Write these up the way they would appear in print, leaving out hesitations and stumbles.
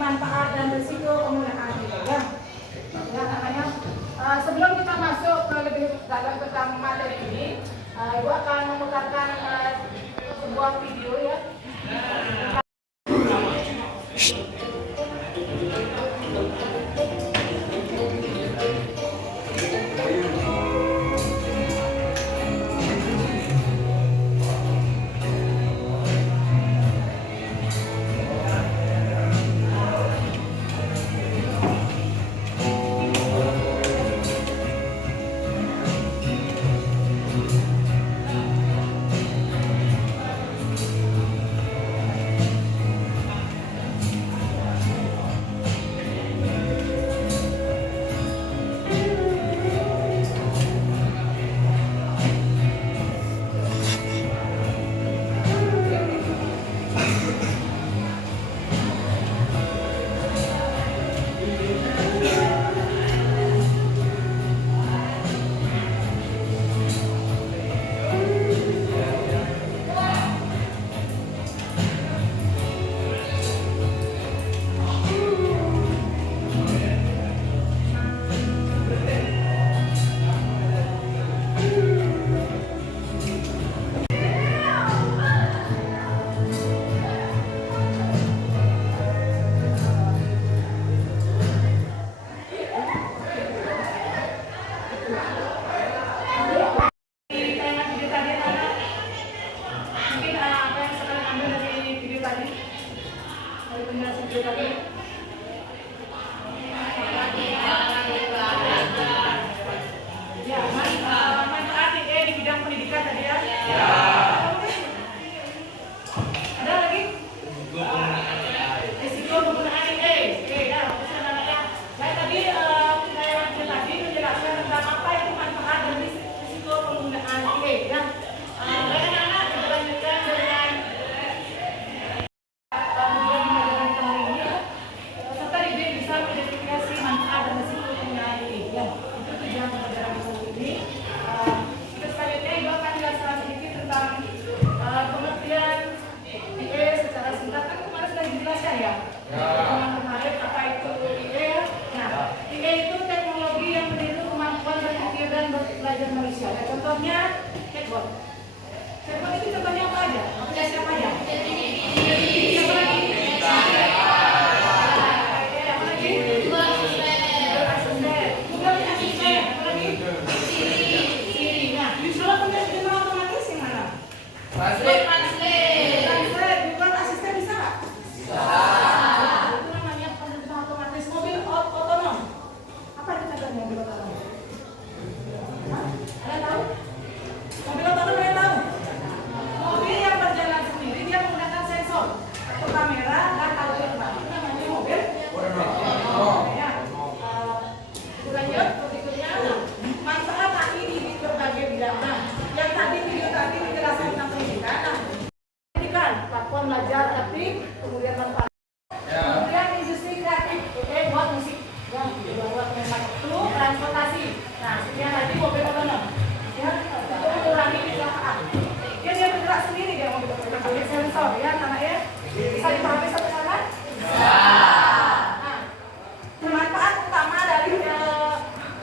manfaat dan risiko penggunaan ya. Ya namanya. Sebelum kita masuk ke lebih dalam tentang materi ini, Ibu akan memutarkan sebuah video ya. Contohnya chatbot. Chatbot itu contohnya apa aja? Aplikasi apa aja? Siapa lagi? Apa lagi? Google Assistant. Google Assistant. Apa lagi? Siri. Nah, kalau pembahasan otomatis yang mana? Translate. Google Assistant bisa nggak? Bisa. Itu namanya pembahasan otomatis. Mobil otonom. Apa itu contohnya mobil otonom? Ada tahu? Mobil otonom ada tahu? Mobil yang berjalan sendiri dia menggunakan sensor atau kamera dan tahu terbang. Itu namanya mobil otonom. Ya. Lanjut berikutnya manfaat AI di berbagai bidang. Nah, yang tadi video tadi menjelaskan tentang pendidikan. Nah, pendidikan, platform belajar aktif, kemudian manfaat. Kemudian industri kreatif, buat musik, ya, buat waktu transportasi. Nah, sekian lagi mobil otonom. Ya, untuk mengurangi kecelakaan. Dia bergerak sendiri dia mobil otonom pakai sensor ya, anaknya. Bisa dipahami sampai sana? Bisa. Nah, manfaat utama dari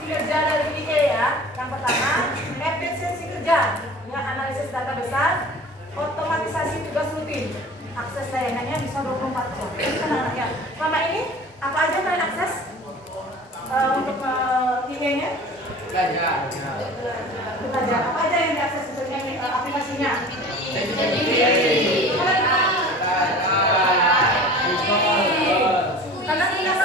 kinerja dari IE ya. Yang pertama, efisiensi kerja, ya, analisis data besar, otomatisasi tugas rutin. Akses layanannya bisa 24 jam. Ini kan anaknya. Selama ini apa aja kalian akses untuk IE-nya? Belajar. Apa aja yang diakses sebenarnya aplikasinya? Karena kita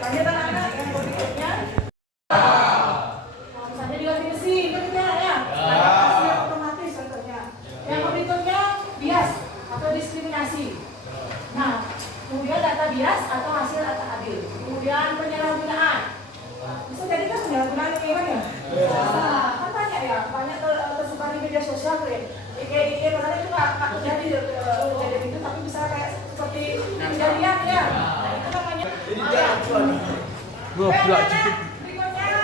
lanjut anak-anak yang berikutnya. Misalnya diganti mesin, tentunya ya. Mesin otomatis contohnya. Yang berikutnya bias atau diskriminasi. Nah, kemudian data bias atau hasil data adil. Kemudian penyalahgunaan. Bisa jadi kan penyalahgunaan ini kan ya? Kan banyak ya, banyak tersebar di media sosial tuh ya. IE padahal itu nggak terjadi kejadian itu, tapi bisa kayak seperti kejadian ya. Nah, itu namanya. Berikutnya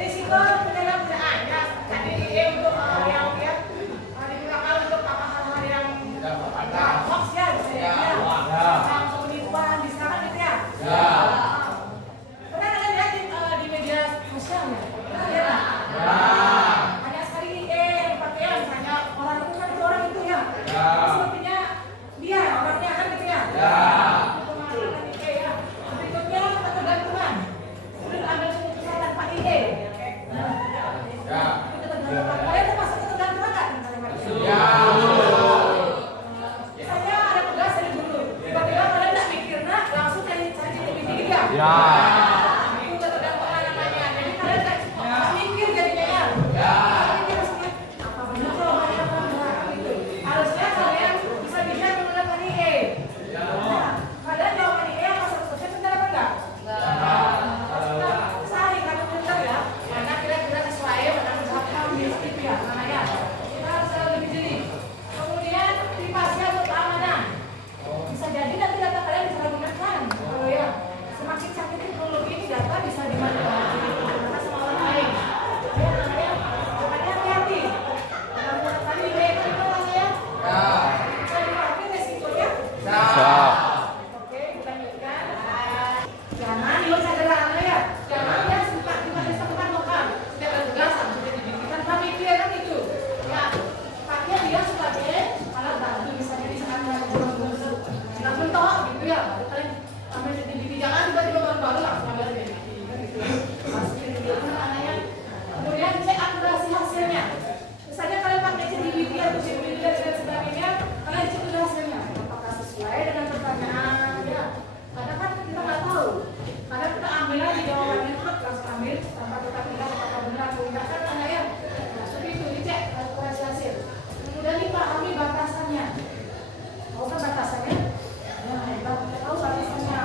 risiko penyalahgunaan. Ya, tadi IE untuk yang Ya. Itu tergantung namanya. Jadi kalian harus mikir jadinya ya. Mikir harusnya apa benar jawabannya apa enggak gitu. Harusnya kalian bisa bijak menggunakan IE. Nah, kalian jawaban IE apa 100% benar apa enggak? Sehari kalian benar ya. Mana kira-kira sesuai mana menjawab kami gitu ya. Namanya. Kita harus lebih jeli. Kemudian privasi atau keamanan. Bisa jadi nanti data kalian disalahgunakan. Kalau ya semakin sakit teknologi ini data bisa dimanfaatkan sama orang lain. Ya, makanya hati-hati. Dalam menggunakan IE itu namanya ya. Bisa dipakai resikonya. Bisa. Oke, kita lanjutkan. Jangan yuk sederhana ya. Jangan ya suka di tempat lokal. Setiap ada tugasan sudah dibikin kami kan itu. Ya, pakai dia sebagai alat bantu misalnya di sana ada burung-burung. Nah, mentok gitu ya. Kalian ambil CCTV jangan tiba-tiba baru-baru langsung ambil CCTV gitu. Masukin di namanya. Kemudian cek akurasi hasilnya. Misalnya kalian pakai CCTV atau CCTV dan sebagainya, kalian cek dulu hasilnya. Apakah sesuai dengan pertanyaan ya. Kadang kan kita nggak tahu. Kadang kita ambil aja jawabannya langsung ambil tanpa kita lihat apakah benar atau enggak kan ada ya. Nah, seperti itu dicek akurasi hasil. Kemudian dipahami batasannya. Tahu kan batasannya? Ya, tahu batasannya.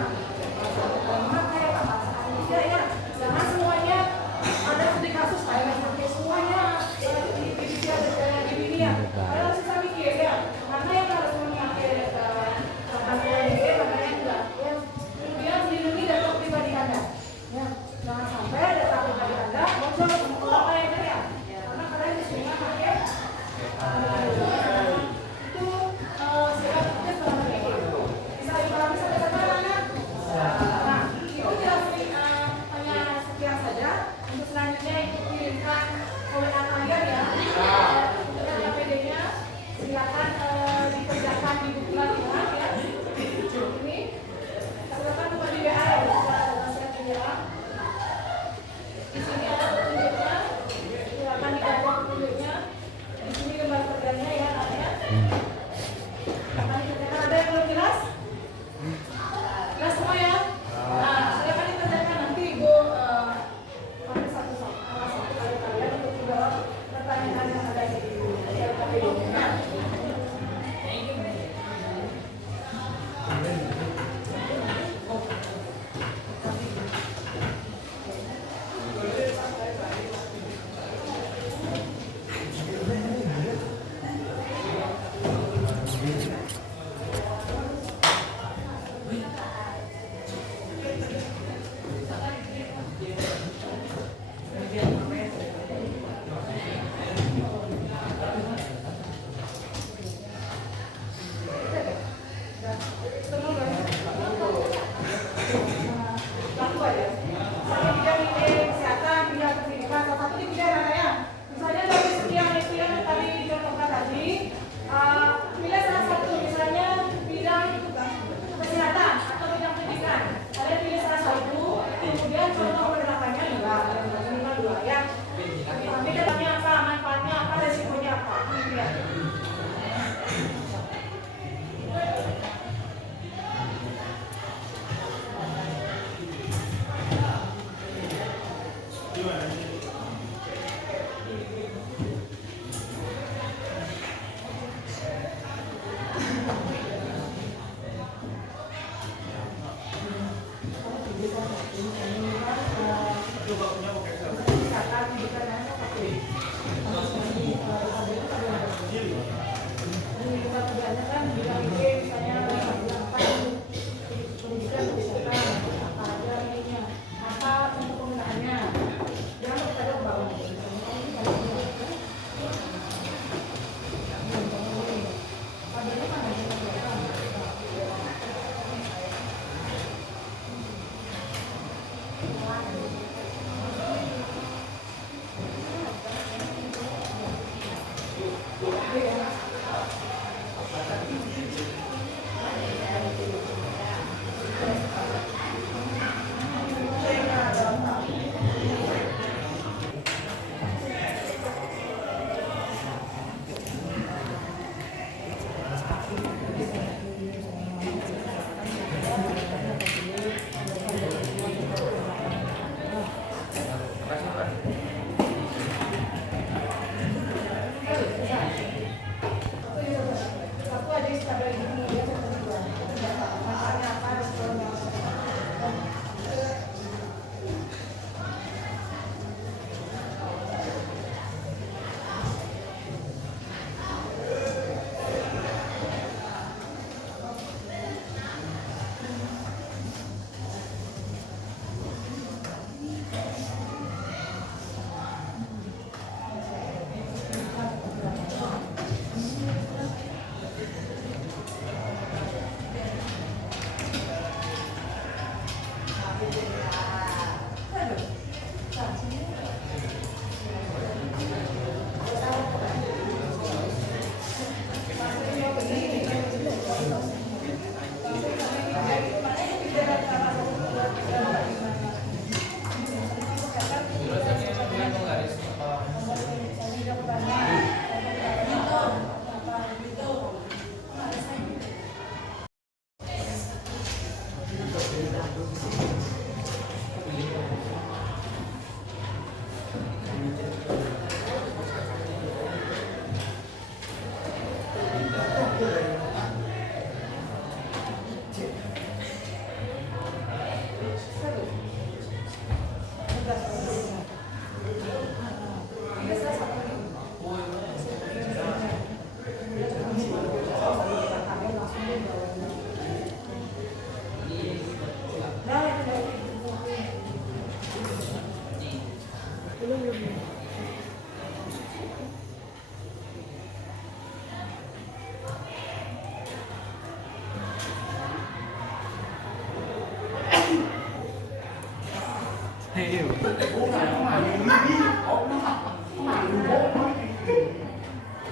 Mana kayak batasannya tidak ya? Jangan semuanya ada studi kasus kayak pakai semuanya di dunia. Kalian harus bisa mikir ya. Mana yang harus memakai mana yang enggak. Ya. Kemudian melindungi data pribadi Anda. Ya, jangan sampai data pribadi Anda bocor sama orang lain ya. Karena kalian disini pakai itu sifatnya seperti itu. Bisa dipahami sampai mana? Nah, itu jelas hanya sekian saja. Untuk selanjutnya itu kirimkan WA kalian ya. Untuk APD-nya silakan dikerjakan di buku latihan ya. Ini silakan buat di WA ya. Saya punya. Di sini ada petunjuknya. Silakan dibaca petunjuknya. Di sini gambar kerjanya ya, namanya. Silakan dikerjakan. Ada yang belum jelas? Jelas semua ya? Nah, silakan dikerjakan nanti Ibu pakai satu kali kalian untuk menjawab pertanyaan yang ada di APD-nya.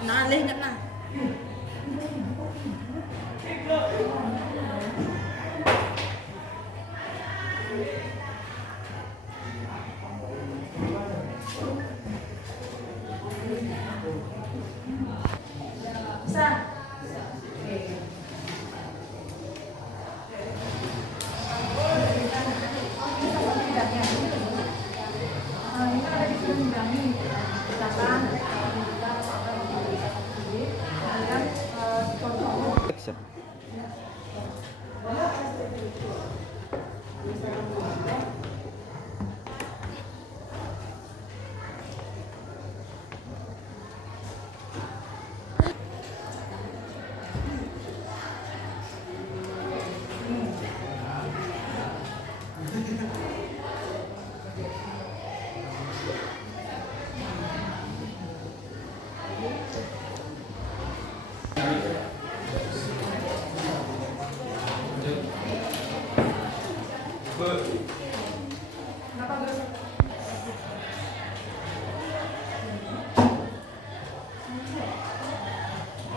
Nalih nggak nah? Bisa. Action. Kenapa guys?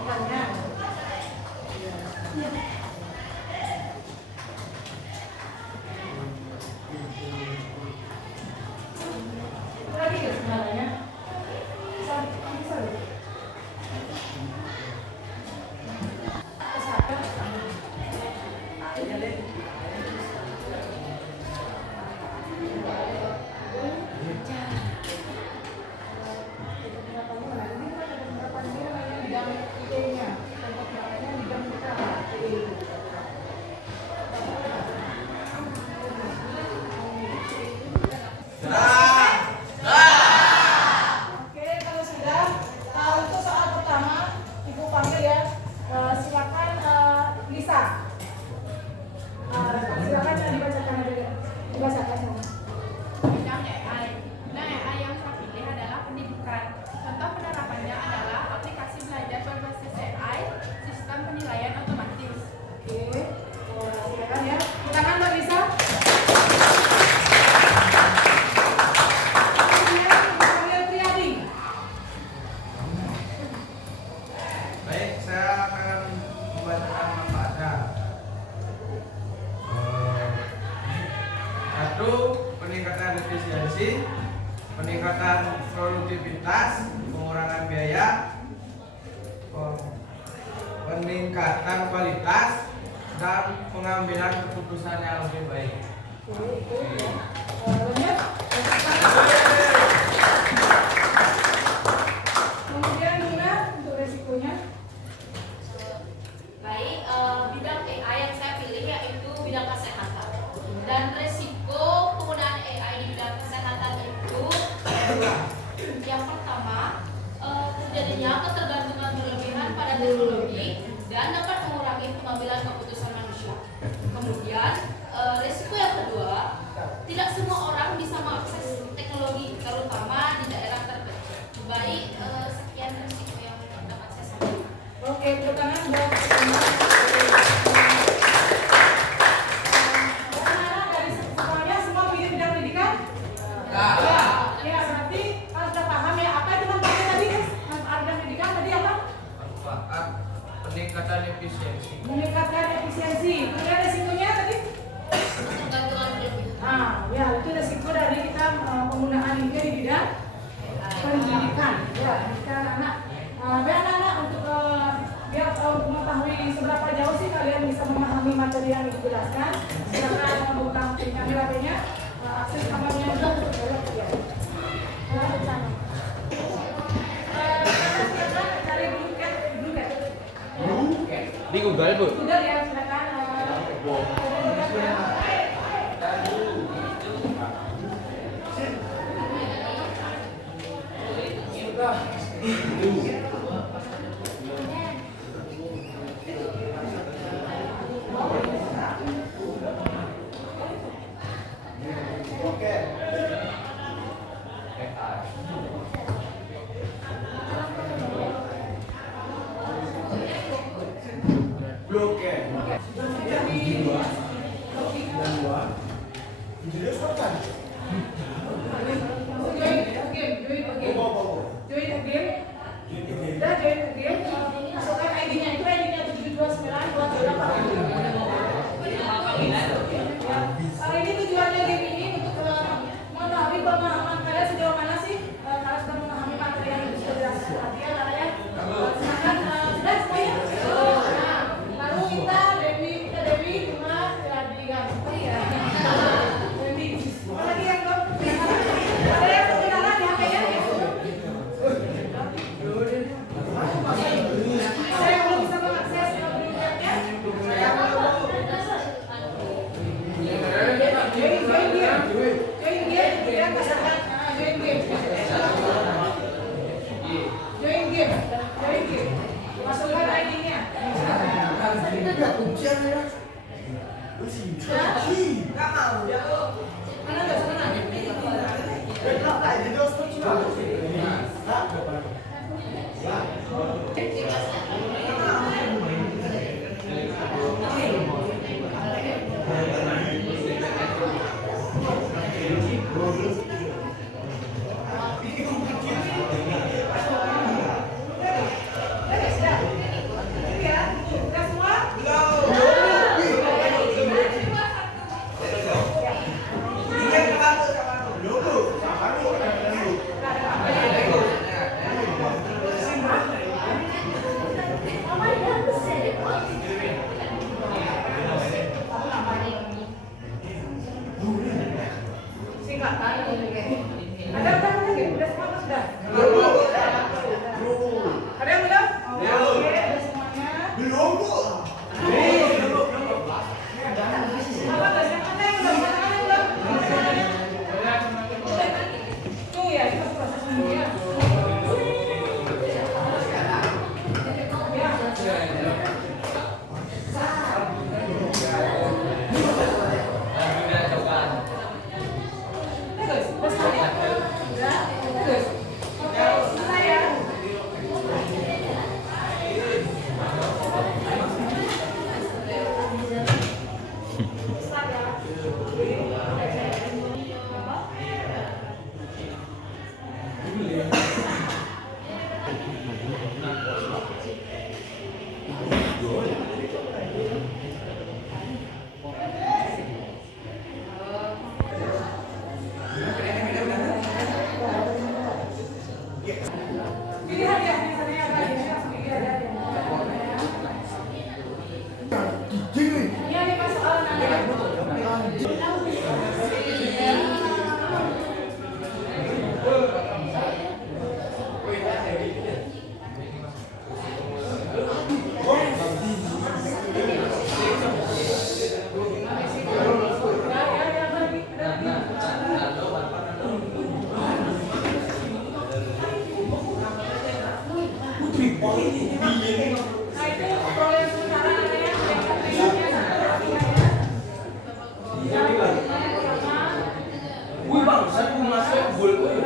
Ikannya. Lagi nggak sebenarnya? Bisa. Oke, kalau sudah, untuk soal pertama, Ibu panggil ya. Silakan Lisa. Silakan dibacakan aja. Dibacakan. Bidang AI. Bidang AI yang saya pilih adalah pendidikan. Contoh penerapannya adalah aplikasi belajar berbasis AI, sistem penilaian otomatis. Oke, silakan ya. Tangan Mbak Lisa. Kemudian panggil Priyadi. Baik, saya akan membacakan manfaatnya. Satu, peningkatan efisiensi, peningkatan produktivitas, pengurangan biaya, peningkatan kualitas, dan pengambilan keputusan yang lebih baik. Oke, itu ya. Lanjut. Kemudian Luna untuk resikonya. Baik, bidang AI yang saya pilih yaitu bidang kesehatan. Dan resiko penggunaan AI di bidang kesehatan itu yang pertama, terjadinya ketergantungan berlebihan pada teknologi dan dapat mengurangi pengambilan keputusan manusia. Kemudian, resiko yang kedua, tidak semua orang bisa mengakses teknologi, terutama di daerah terpencil. Baik, sekian resiko yang dapat saya sampaikan. Oke, tepuk tangan buat pertama. Anak-anak dari semuanya semua pilih bidang pendidikan? Ya, berarti kalau sudah paham ya, apa itu manfaatnya tadi guys? Manfaat bidang pendidikan tadi apa? Manfaat peningkatan efisiensi. Meningkatkan efisiensi. Kemudian resikonya tadi? Ketergantungan berlebihan. Nah, ya itu resiko dari kita penggunaan ini di bidang pendidikan. Ya, pendidikan anak. Baik anak-anak untuk biar mengetahui seberapa jauh sih kalian bisa memahami materi yang dijelaskan. Silakan membuka kamera HP-nya, akses kamarnya juga untuk jawab ya. Silakan ke sana. Silakan cari bluecat. Di Google, Bu. Udah ya, silakan. Blok ya. Jadi join game, masukkan ID-nya itu ID-nya 72928. Ini tujuannya game ini untuk memahami pemahaman kalian sejauh mana sih kalian sudah memahami materi yang sudah jelaskan tadi ya caranya. Silakan sudah semuanya. Lalu kita Dewi cuma diganti ya. Dewi. Apa lagi yang dong? Ada yang ketinggalan di HP-nya ya? Ada yang belum bisa mengakses dokumennya? Join game. Masukkan ID-nya. Mana nggak sana? Boleh.